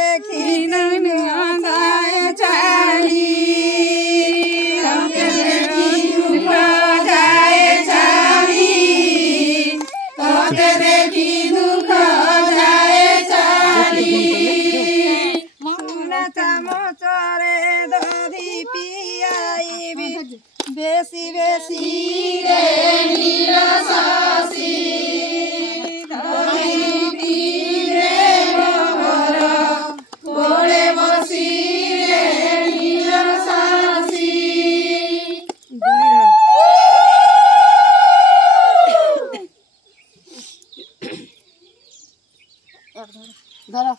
देखी जाए चाली जाए चाली देखी दुख जाए चाली चामचरे दधी पियाई बेसी बेसी रे नीरसासी दधी पीरे मोहर गोड़े बसी रे नीरसासी धरो